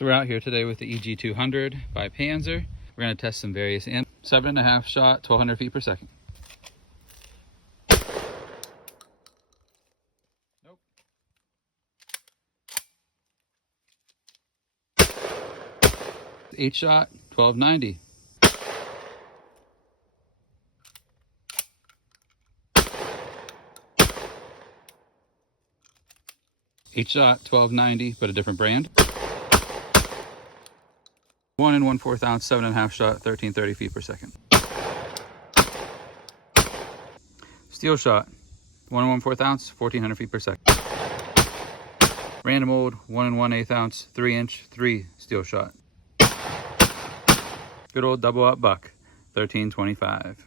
So we're out here today with the EG200 by Panzer. We're going to test some various amps. 7.5 shot, 1200 feet per second. Nope. 8 shot, 1290. Eight shot, 1290, but a different brand. 1 1/4 ounce, 7.5 shot, 1330 feet per second. Steel shot, 1 1/4 ounce, 1400 feet per second. Random old 1 1/8 ounce, 3-inch, 3 steel shot. Good old double up buck, 1325.